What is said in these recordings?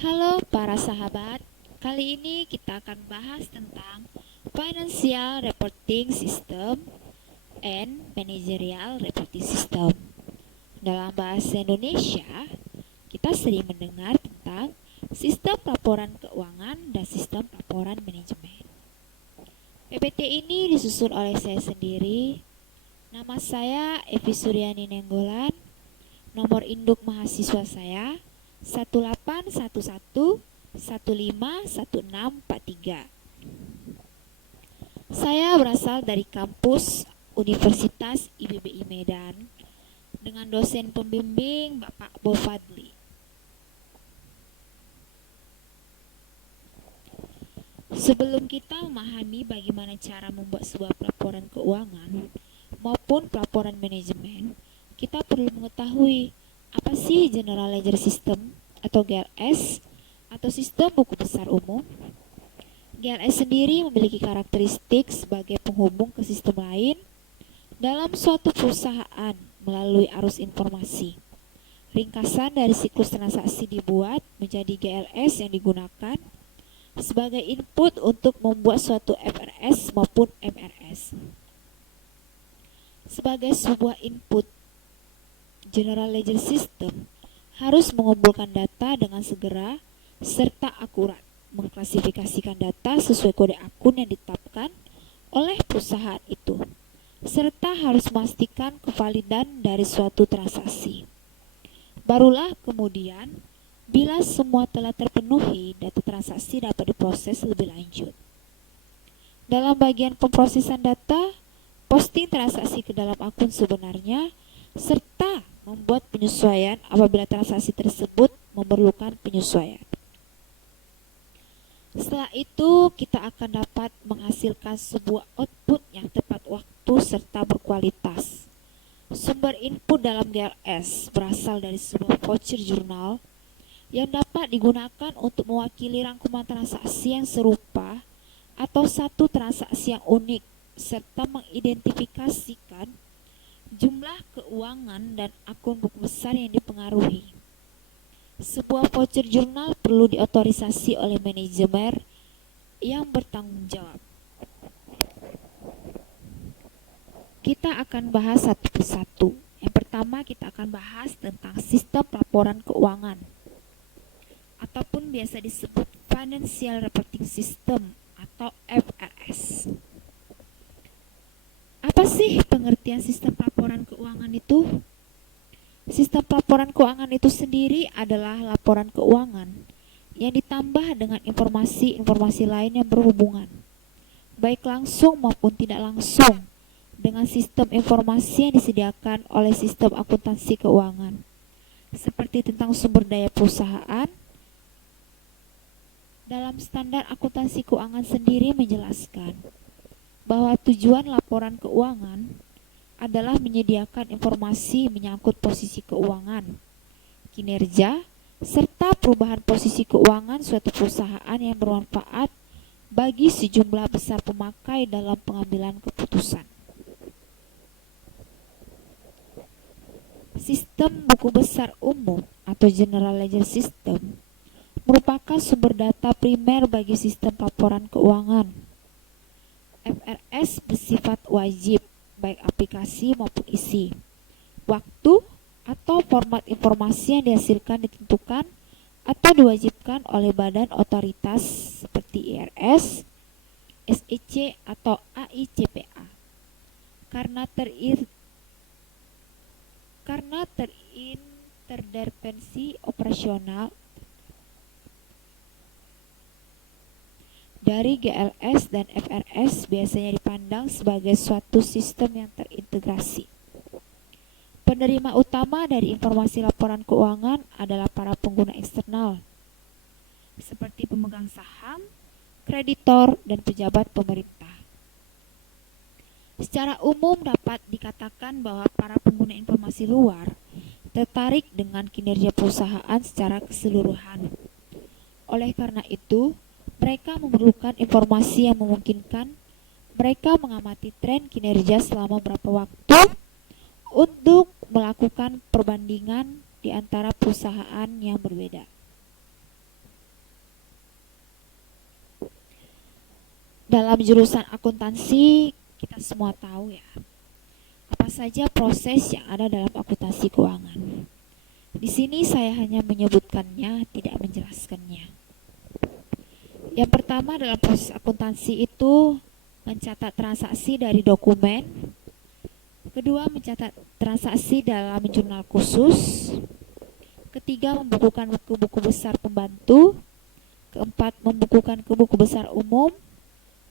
Halo para sahabat, kali ini kita akan bahas tentang Financial Reporting System and Managerial Reporting System. Dalam bahasa Indonesia, kita sering mendengar tentang sistem laporan keuangan dan sistem laporan manajemen. PPT ini disusun oleh saya sendiri. Nama saya Evi Suryani Nenggolan. Nomor induk mahasiswa saya 1811151643. Saya berasal dari kampus Universitas IBBI Medan dengan dosen pembimbing Bapak Bofadli. Sebelum kita memahami bagaimana cara membuat sebuah pelaporan keuangan maupun pelaporan manajemen, kita perlu mengetahui apa sih General Ledger System atau GLS atau sistem buku besar umum. GLS sendiri memiliki karakteristik sebagai penghubung ke sistem lain dalam suatu perusahaan melalui arus informasi. Ringkasan dari siklus transaksi dibuat menjadi GLS yang digunakan sebagai input untuk membuat suatu FRS maupun MRS. Sebagai sebuah input, General Ledger System harus mengumpulkan data dengan segera serta akurat, mengklasifikasikan data sesuai kode akun yang ditetapkan oleh perusahaan itu, serta harus memastikan kevalidan dari suatu transaksi. Barulah kemudian, bila semua telah terpenuhi, data transaksi dapat diproses lebih lanjut. Dalam bagian pemrosesan data, posting transaksi ke dalam akun sebenarnya, serta membuat penyesuaian apabila transaksi tersebut memerlukan penyesuaian. Setelah itu, kita akan dapat menghasilkan sebuah output yang tepat waktu serta berkualitas. Sumber input dalam GLS berasal dari sebuah voucher jurnal yang dapat digunakan untuk mewakili rangkuman transaksi yang serupa atau satu transaksi yang unik, serta mengidentifikasikan jumlah keuangan dan akun buku besar yang dipengaruhi. Sebuah voucher jurnal perlu diotorisasi oleh manajemen yang bertanggung jawab. Kita akan bahas satu persatu. Yang pertama, kita akan bahas tentang sistem laporan keuangan ataupun biasa disebut Financial Reporting System atau FRS. Apa sih pengertian sistem laporan keuangan itu? Sistem laporan keuangan itu sendiri adalah laporan keuangan yang ditambah dengan informasi-informasi lain yang berhubungan, baik langsung maupun tidak langsung, dengan sistem informasi yang disediakan oleh sistem akuntansi keuangan, seperti tentang sumber daya perusahaan. Dalam standar akuntansi keuangan sendiri menjelaskan bahwa tujuan laporan keuangan adalah menyediakan informasi menyangkut posisi keuangan, kinerja, serta perubahan posisi keuangan suatu perusahaan yang bermanfaat bagi sejumlah besar pemakai dalam pengambilan keputusan. Sistem buku besar umum atau General Ledger System merupakan sumber data primer bagi sistem laporan keuangan. FRS bersifat wajib, baik aplikasi maupun isi. Waktu atau format informasi yang dihasilkan ditentukan atau diwajibkan oleh badan otoritas seperti IRS, SEC, atau AICPA. Karena terintervensi operasional dari GLS dan FRS biasanya dipandang sebagai suatu sistem yang terintegrasi. Penerima utama dari informasi laporan keuangan adalah para pengguna eksternal, seperti pemegang saham, kreditor, dan pejabat pemerintah. Secara umum dapat dikatakan bahwa para pengguna informasi luar tertarik dengan kinerja perusahaan secara keseluruhan. Oleh karena itu, mereka memerlukan informasi yang memungkinkan mereka mengamati tren kinerja selama beberapa waktu untuk melakukan perbandingan di antara perusahaan yang berbeda. Dalam jurusan akuntansi, kita semua tahu ya, apa saja proses yang ada dalam akuntansi keuangan. Di sini saya hanya menyebutkannya, tidak menjelaskannya. Yang pertama dalam proses akuntansi itu mencatat transaksi dari dokumen. Kedua, mencatat transaksi dalam jurnal khusus. Ketiga, membukukan buku-buku besar pembantu. Keempat, membukukan ke buku besar umum.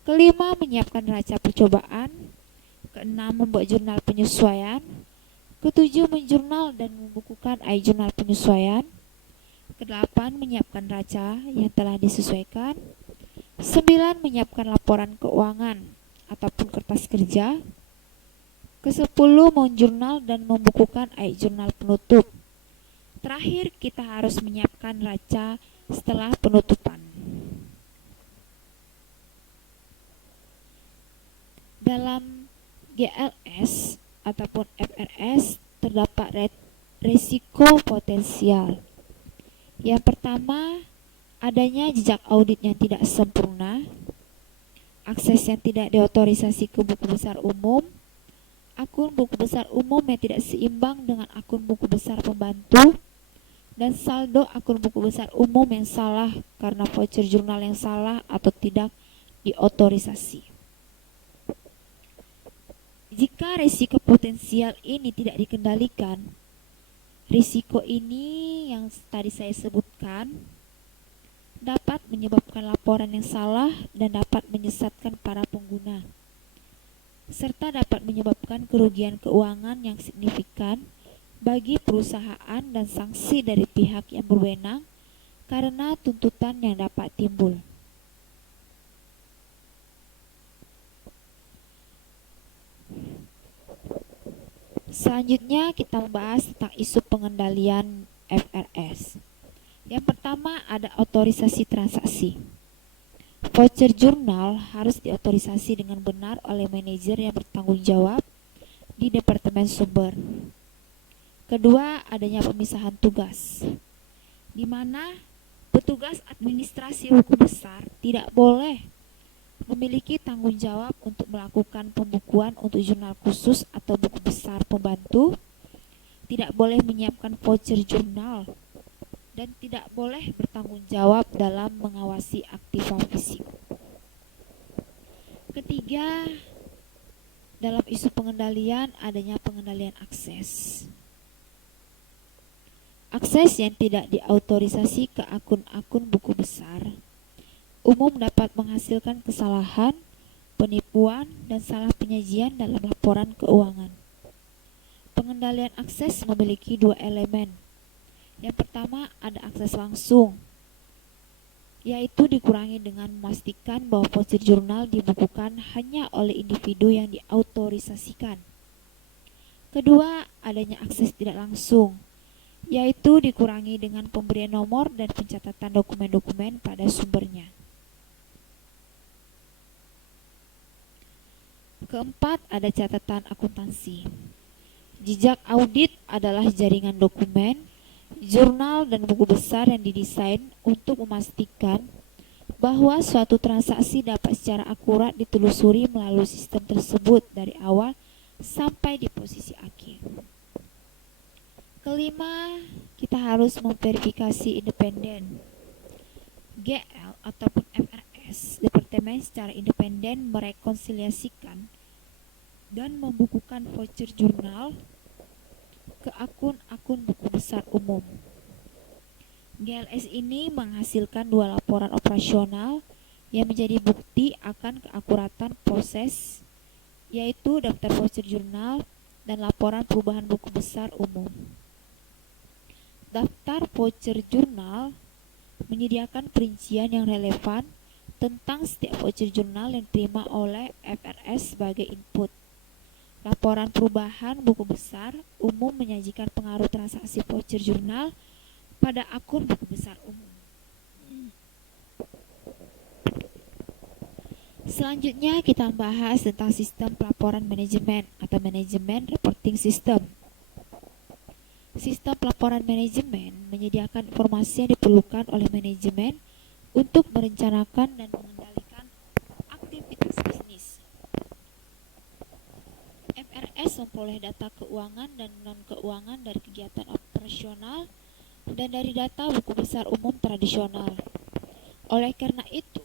Kelima, menyiapkan neraca percobaan. Keenam, membuat jurnal penyesuaian. Ketujuh, menjurnal dan membukukan jurnal penyesuaian. Kedelapan, menyiapkan neraca yang telah disesuaikan. 9, menyiapkan laporan keuangan ataupun kertas kerja. Ke-10, menjurnal dan membukukan jurnal penutup. Terakhir, kita harus menyiapkan neraca setelah penutupan. Dalam GLS ataupun FRS terdapat risiko potensial. Yang pertama, adanya jejak audit yang tidak sempurna, akses yang tidak diotorisasi ke buku besar umum, akun buku besar umum yang tidak seimbang dengan akun buku besar pembantu, dan saldo akun buku besar umum yang salah karena voucher jurnal yang salah atau tidak diotorisasi. Jika risiko potensial ini tidak dikendalikan, risiko ini yang tadi saya sebutkan dapat menyebabkan laporan yang salah dan dapat menyesatkan para pengguna, serta dapat menyebabkan kerugian keuangan yang signifikan bagi perusahaan dan sanksi dari pihak yang berwenang karena tuntutan yang dapat timbul. Selanjutnya kita membahas tentang isu pengendalian FRS. Yang pertama ada otorisasi transaksi. Voucher jurnal harus diotorisasi dengan benar oleh manajer yang bertanggung jawab di Departemen Sumber. Kedua, adanya pemisahan tugas, di mana petugas administrasi buku besar tidak boleh memiliki tanggung jawab untuk melakukan pembukuan untuk jurnal khusus atau buku besar pembantu, tidak boleh menyiapkan voucher jurnal, dan tidak boleh bertanggung jawab dalam mengawasi aktiva fisik. Ketiga, dalam isu pengendalian adanya pengendalian akses. Akses yang tidak diautorisasi ke akun-akun buku besar umum dapat menghasilkan kesalahan, penipuan, dan salah penyajian dalam laporan keuangan. Pengendalian akses memiliki dua elemen. Yang pertama ada akses langsung, yaitu dikurangi dengan memastikan bahwa voucher jurnal dibukukan hanya oleh individu yang diautorisasikan. Kedua, adanya akses tidak langsung, yaitu dikurangi dengan pemberian nomor dan pencatatan dokumen-dokumen pada sumbernya. Keempat, ada catatan akuntansi. Jejak audit adalah jaringan dokumen, jurnal, dan buku besar yang didesain untuk memastikan bahwa suatu transaksi dapat secara akurat ditelusuri melalui sistem tersebut dari awal sampai di posisi akhir. Kelima, kita harus memverifikasi independen. GL ataupun FRS, Departemen secara independen merekonsiliasikan dan membukukan voucher jurnal ke akun-akun buku besar umum. GLS ini menghasilkan dua laporan operasional yang menjadi bukti akan keakuratan proses, yaitu daftar voucher jurnal dan laporan perubahan buku besar umum. Daftar voucher jurnal menyediakan perincian yang relevan tentang setiap voucher jurnal yang diterima oleh FRS sebagai input. Laporan perubahan buku besar umum menyajikan pengaruh transaksi voucher jurnal pada akun buku besar umum. Selanjutnya kita bahas tentang sistem pelaporan manajemen atau manajemen reporting system. Sistem pelaporan manajemen menyediakan informasi yang diperlukan oleh manajemen untuk merencanakan dan mengendalikan aktivitas MRS memperoleh data keuangan dan non-keuangan dari kegiatan operasional dan dari data buku besar umum tradisional. Oleh karena itu,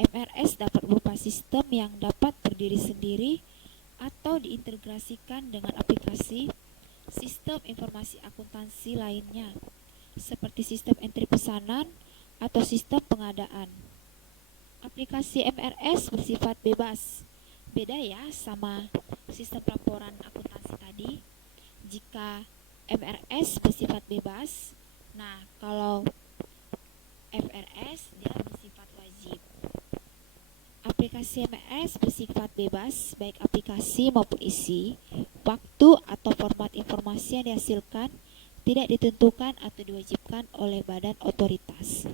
MRS dapat berupa sistem yang dapat berdiri sendiri atau diintegrasikan dengan aplikasi sistem informasi akuntansi lainnya, seperti sistem entry pesanan atau sistem pengadaan. Aplikasi MRS bersifat bebas. Beda ya sama sistem laporan akuntansi tadi. Jika MRS bersifat bebas, nah kalau FRS dia bersifat wajib. Aplikasi MRS bersifat bebas, baik aplikasi maupun isi, waktu atau format informasi yang dihasilkan tidak ditentukan atau diwajibkan oleh badan otoritas.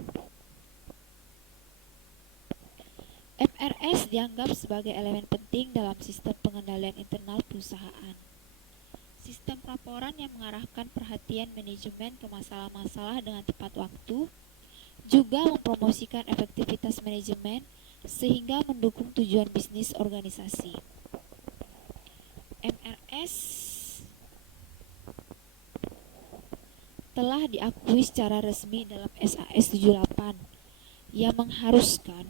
MRS dianggap sebagai elemen penting dalam sistem pengendalian internal perusahaan. Sistem laporan yang mengarahkan perhatian manajemen ke masalah-masalah dengan tepat waktu, juga mempromosikan efektivitas manajemen sehingga mendukung tujuan bisnis organisasi. MRS telah diakui secara resmi dalam SAS 78 yang mengharuskan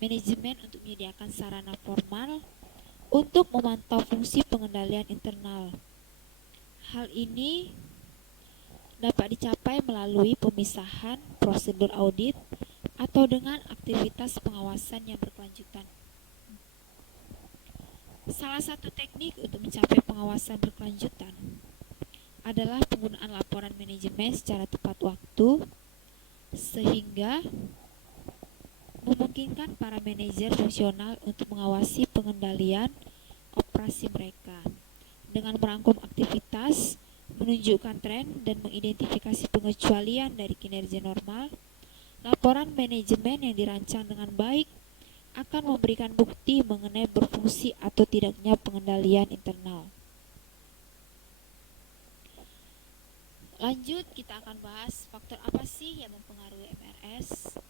manajemen untuk menyediakan sarana formal untuk memantau fungsi pengendalian internal. Hal ini dapat dicapai melalui pemisahan prosedur audit atau dengan aktivitas pengawasan yang berkelanjutan. Salah satu teknik untuk mencapai pengawasan berkelanjutan adalah penggunaan laporan manajemen secara tepat waktu, sehingga memungkinkan para manajer fungsional untuk mengawasi pengendalian operasi mereka dengan merangkum aktivitas, menunjukkan tren, dan mengidentifikasi pengecualian dari kinerja normal. Laporan manajemen yang dirancang dengan baik akan memberikan bukti mengenai berfungsi atau tidaknya pengendalian internal. Lanjut, kita akan bahas faktor apa sih yang mempengaruhi MRS.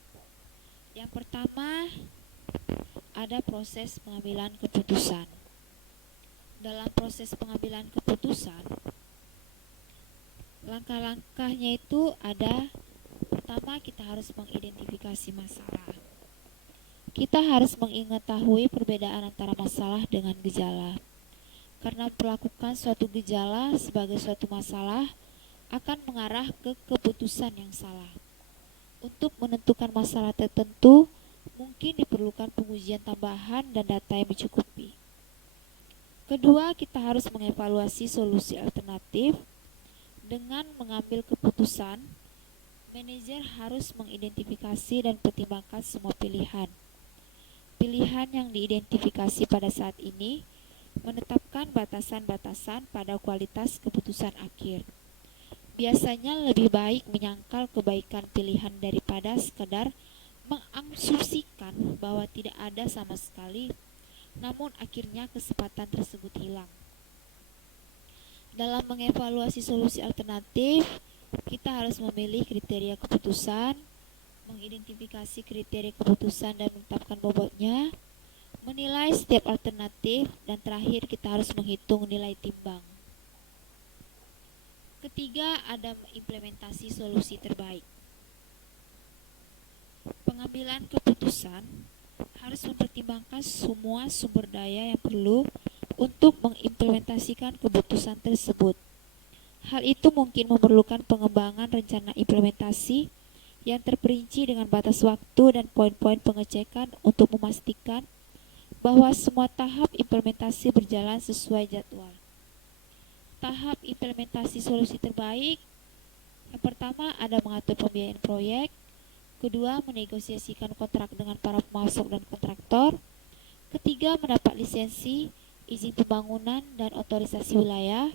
Yang pertama, ada proses pengambilan keputusan. Dalam proses pengambilan keputusan, langkah-langkahnya itu ada. Pertama, kita harus mengidentifikasi masalah. Kita harus mengetahui perbedaan antara masalah dengan gejala. Karena melakukan suatu gejala sebagai suatu masalah akan mengarah ke keputusan yang salah. Untuk menentukan masalah tertentu, mungkin diperlukan pengujian tambahan dan data yang mencukupi. Kedua, kita harus mengevaluasi solusi alternatif. Dengan mengambil keputusan, manajer harus mengidentifikasi dan pertimbangkan semua pilihan. Pilihan yang diidentifikasi pada saat ini menetapkan batasan-batasan pada kualitas keputusan akhir. Biasanya lebih baik menyangkal kebaikan pilihan daripada sekadar mengasumsikan bahwa tidak ada sama sekali, namun akhirnya kesempatan tersebut hilang. Dalam mengevaluasi solusi alternatif, kita harus memilih kriteria keputusan, mengidentifikasi kriteria keputusan dan menetapkan bobotnya, menilai setiap alternatif, dan terakhir kita harus menghitung nilai timbang. Ketiga, ada implementasi solusi terbaik. Pengambilan keputusan harus mempertimbangkan semua sumber daya yang perlu untuk mengimplementasikan keputusan tersebut. Hal itu mungkin memerlukan pengembangan rencana implementasi yang terperinci dengan batas waktu dan poin-poin pengecekan untuk memastikan bahwa semua tahap implementasi berjalan sesuai jadwal. Tahap implementasi solusi terbaik, yang pertama ada mengatur pembiayaan proyek, kedua menegosiasikan kontrak dengan para pemasok dan kontraktor, ketiga mendapat lisensi, izin pembangunan dan otorisasi wilayah,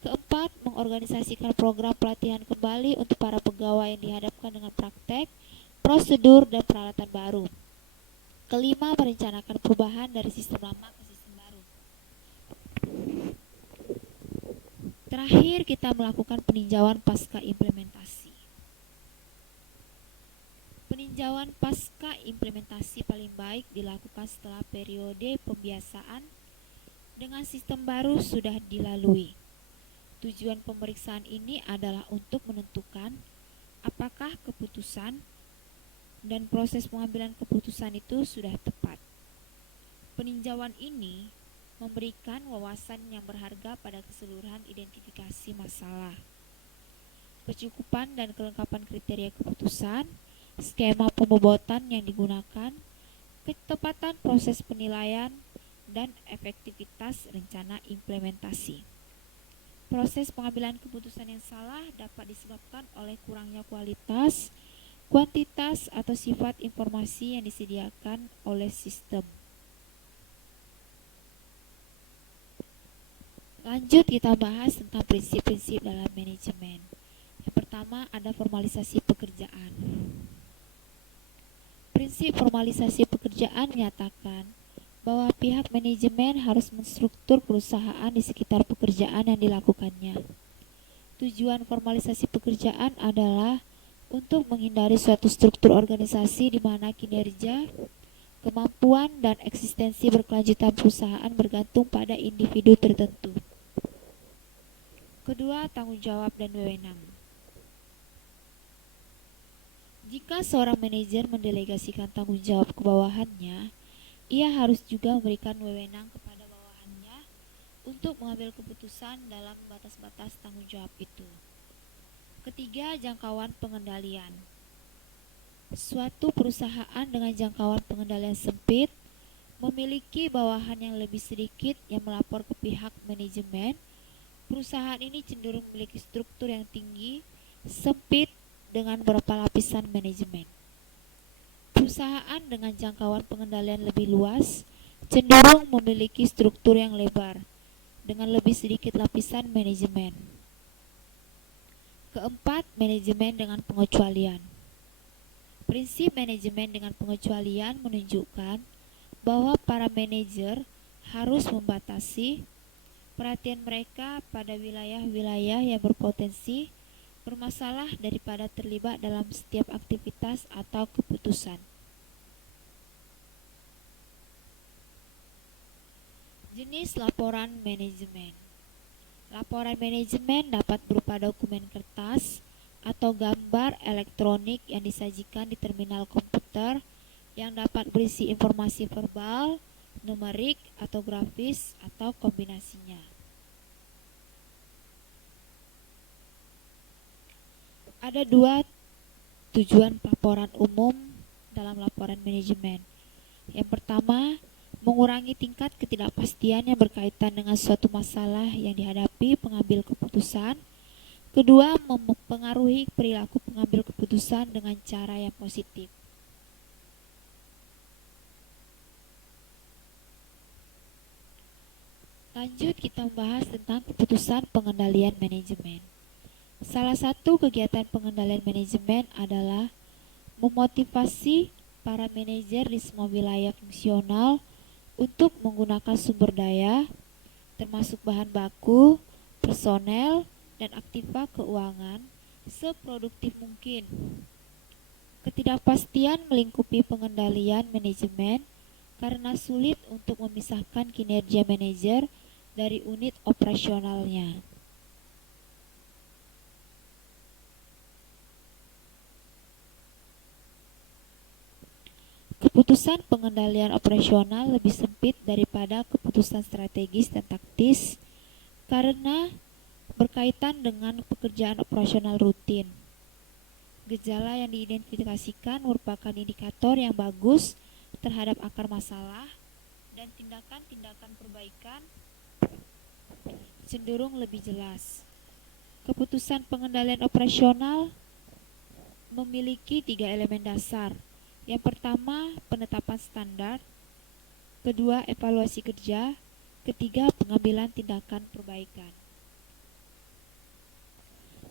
keempat mengorganisasikan program pelatihan kembali untuk para pegawai yang dihadapkan dengan praktek, prosedur dan peralatan baru, kelima merencanakan perubahan dari sistem lama ke sistem baru. Terakhir, kita melakukan peninjauan pasca implementasi. Peninjauan pasca implementasi paling baik dilakukan setelah periode pembiasaan dengan sistem baru sudah dilalui. Tujuan pemeriksaan ini adalah untuk menentukan apakah keputusan dan proses pengambilan keputusan itu sudah tepat. Peninjauan ini memberikan wawasan yang berharga pada keseluruhan identifikasi masalah, kecukupan dan kelengkapan kriteria keputusan, skema pembobotan yang digunakan, ketepatan proses penilaian, dan efektivitas rencana implementasi. Proses pengambilan keputusan yang salah dapat disebabkan oleh kurangnya kualitas, kuantitas, atau sifat informasi yang disediakan oleh sistem. Lanjut kita bahas tentang prinsip-prinsip dalam manajemen. Yang pertama ada formalisasi pekerjaan. Prinsip formalisasi pekerjaan menyatakan bahwa pihak manajemen harus menstruktur perusahaan di sekitar pekerjaan yang dilakukannya. Tujuan formalisasi pekerjaan adalah untuk menghindari suatu struktur organisasi di mana kinerja, kemampuan, dan eksistensi berkelanjutan perusahaan bergantung pada individu tertentu. Kedua, tanggung jawab dan wewenang. Jika seorang manajer mendelegasikan tanggung jawab ke bawahannya, ia harus juga memberikan wewenang kepada bawahannya untuk mengambil keputusan dalam batas-batas tanggung jawab itu. Ketiga, jangkauan pengendalian. Suatu perusahaan dengan jangkauan pengendalian sempit memiliki bawahan yang lebih sedikit yang melapor ke pihak manajemen. Perusahaan ini cenderung memiliki struktur yang tinggi, sempit, dengan beberapa lapisan manajemen. Perusahaan dengan jangkauan pengendalian lebih luas cenderung memiliki struktur yang lebar dengan lebih sedikit lapisan manajemen. Keempat, manajemen dengan pengecualian. Prinsip manajemen dengan pengecualian menunjukkan bahwa para manajer harus membatasi perhatian mereka pada wilayah-wilayah yang berpotensi bermasalah daripada terlibat dalam setiap aktivitas atau keputusan. Jenis laporan manajemen. Laporan manajemen dapat berupa dokumen kertas atau gambar elektronik yang disajikan di terminal komputer yang dapat berisi informasi verbal, numerik, atau grafis, atau kombinasinya. Ada dua tujuan laporan umum dalam laporan manajemen. Yang pertama, mengurangi tingkat ketidakpastian yang berkaitan dengan suatu masalah yang dihadapi pengambil keputusan. Kedua, mempengaruhi perilaku pengambil keputusan dengan cara yang positif. Lanjut kita membahas tentang keputusan pengendalian manajemen. Salah satu kegiatan pengendalian manajemen adalah memotivasi para manajer di semua wilayah fungsional untuk menggunakan sumber daya, termasuk bahan baku, personel, dan aktiva keuangan seproduktif mungkin. Ketidakpastian melingkupi pengendalian manajemen karena sulit untuk memisahkan kinerja manajer dari unit operasionalnya. Keputusan pengendalian operasional lebih sempit daripada keputusan strategis dan taktis karena berkaitan dengan pekerjaan operasional rutin. Gejala yang diidentifikasikan merupakan indikator yang bagus terhadap akar masalah dan tindakan-tindakan perbaikan cenderung lebih jelas. Keputusan pengendalian operasional memiliki 3 elemen dasar. Yang pertama, penetapan standar. Kedua, evaluasi kerja. Ketiga, pengambilan tindakan perbaikan.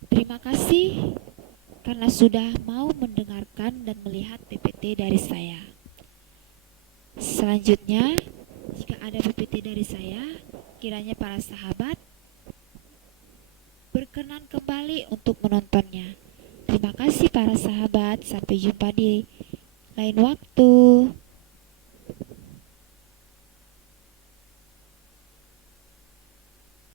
Terima kasih karena sudah mau mendengarkan dan melihat PPT dari saya. Selanjutnya, jika ada PPT dari saya, kiranya para sahabat berkenan kembali untuk menontonnya. Terima kasih para sahabat, sampai jumpa di lain waktu.